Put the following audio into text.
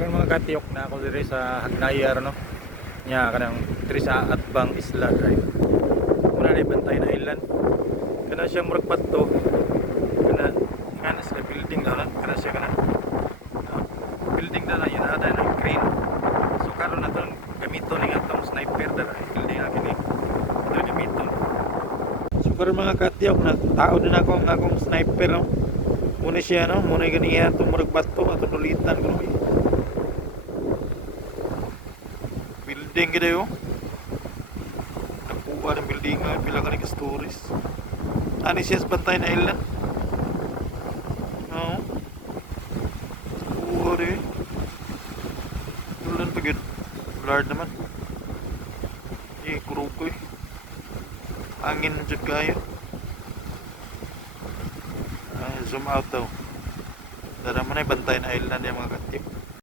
Karon mga katiyok na ako diri sa Hagnayar no. Nya kanang diri sa Atbang Isla Drive. Muna ni bantay na island. Kana siya murag bato. Kana sa building na kana siya kana. Building na yun ata ng crane. So karon nato gamiton ning atong sniper dara. Building na kini. Ito gamiton. So karon mga katiyok na tao din akong sniper no. Muna siya no, muna ganiya itong murag bato atong nulitan ko. Building gede yo. Nakuha ng building nga pila ka stories. Ani siya sa bantay na island. No. Kuha rin. Tulan pagid. Blurred naman. Kurog ko eh. Angin dyan kayo. Zoom out daw. Dara mo na yung bantay na island yung mga katip.